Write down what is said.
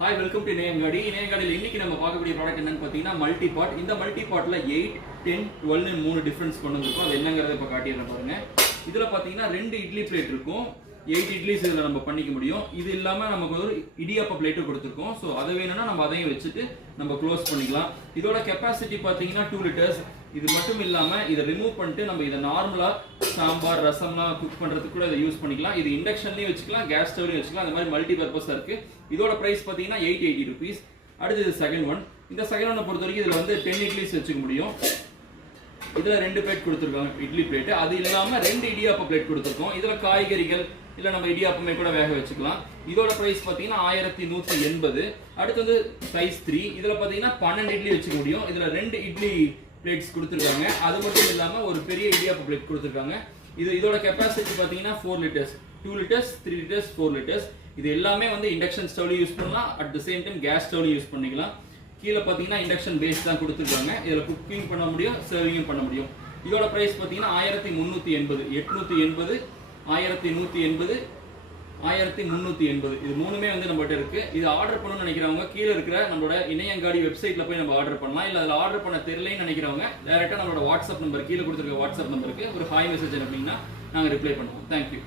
Hi, welcome to இணையங்காடி. இணையங்காடியில் இன்னைக்கு நம்ம பார்க்கக்கூடிய ப்ராடக்ட் என்னன்னு பார்த்தீங்கன்னா மல்டி பாட். இந்த மல்டி பாட்ல 8, 10, 12 3 டிஃபரன்ஸ் கொண்டு வந்திருக்கோம். அது என்னங்கறத இப்ப காட்டிடுறேன் பாருங்க. இதுல பார்த்தீங்கன்னா 2 இட்லி பிளேட் இருக்கும். 8 இட்லிஸ் இதுல நம்ம பண்ணிக்க முடியும். இது இல்லாம நமக்கு ஒரு இடியாப்ப பிளேட் கொடுத்திருக்கோம். சோ அது வேணும்னா நம்ம அதையும் வச்சுட்டு நம்ம க்ளோஸ் பண்ணிக்கலாம். இதோட கெபாசிட்டி பார்த்தீங்கன்னா 2 லிட்டர்ஸ். இது மட்டும் இல்லாம இதை ரிமூவ் பண்ணிட்டு நம்ம இதை நார்மலா சாம்பார் ரசம்லாம் குக் பண்றதுக்கு கூட இதை யூஸ் பண்ணிக்கலாம். இது இண்டக்ஷன்லயும் வச்சுக்கலாம், கேஸ் ஸ்டவ்லயும் வச்சுக்கலாம். அந்த மாதிரி மல்டி பர்பஸா இருக்கு. இதோட பிரைஸ் பாத்தீங்கன்னா 880 rupees. அடுத்து செகண்ட் ஒன். இந்த செகண்ட் ஒன்னை பொறுத்த வரைக்கும் இதுல வந்து 10 இட்லிஸ் வச்சுக்க முடியும். இதுல 2 பிளேட் கொடுத்துருக்காங்க இட்லி பிளேட். அது இல்லாம 2 இடியாப்ப பிளேட் கொடுத்துருக்கோம். இதுல காய்கறிகள் இல்ல நம்ம இடியாப்பமே கூட வேக வச்சுக்கலாம். இதோட பிரைஸ் பாத்தீங்கன்னா 1180. அடுத்து வந்து சைஸ் 3. இதுல பாத்தீங்கன்னா 12 இட்லி வச்சுக்க முடியும். இதுல 2 இட்லி பிளேட்ஸ் கொடுத்துருக்காங்க. அது மட்டும் இல்லாம ஒரு பெரிய இடியாப்ப பிளேட் கொடுத்துருக்காங்க. இதோட கெபாசிட்டி பாத்தீங்கன்னா 4 லிட்டர்ஸ், 2 லிட்டர்ஸ், 3 லிட்டர்ஸ், 4 லிட்டர்ஸ். இது எல்லாமே வந்து இண்டக்ஷன் ஸ்டவ்ல யூஸ் பண்ணலாம். At the same time gas ஸ்டவ்ல யூஸ் பண்ணிக்கலாம். கீழே பாத்தீங்கன்னா இண்டக்ஷன் பேஸ் தான் கொடுத்துருக்காங்க. இதுல குக்கிங் பண்ண முடியும், சர்விங் பண்ண முடியும். இதோட பிரைஸ் பாத்தீங்கன்னா 1380, 880, 1180, 1380. இது மூணுமே வந்து நம்மகிட்ட இருக்கு. இது ஆர்டர் பண்ணணும்னு நினைக்கிறவங்க கீழே இருக்கிற நம்மளோட இணையங்காடி வெப்சைட்ல போய் நம்ம ஆர்டர் பண்ணலாம். இல்ல அதில் ஆர்டர் பண்ண தெரியலன்னு நினைக்கிறவங்க டைரக்டா நம்மளோட வாட்ஸ்அப் நம்பர் கீழே கொடுத்துருக்க வாட்ஸ்அப் நம்பருக்கு ஒரு ஹாய் மெசேஜ் அனுப்பிங்கன்னா நாங்கள் ரிப்ளை பண்ணுவோம். தேங்க்யூ.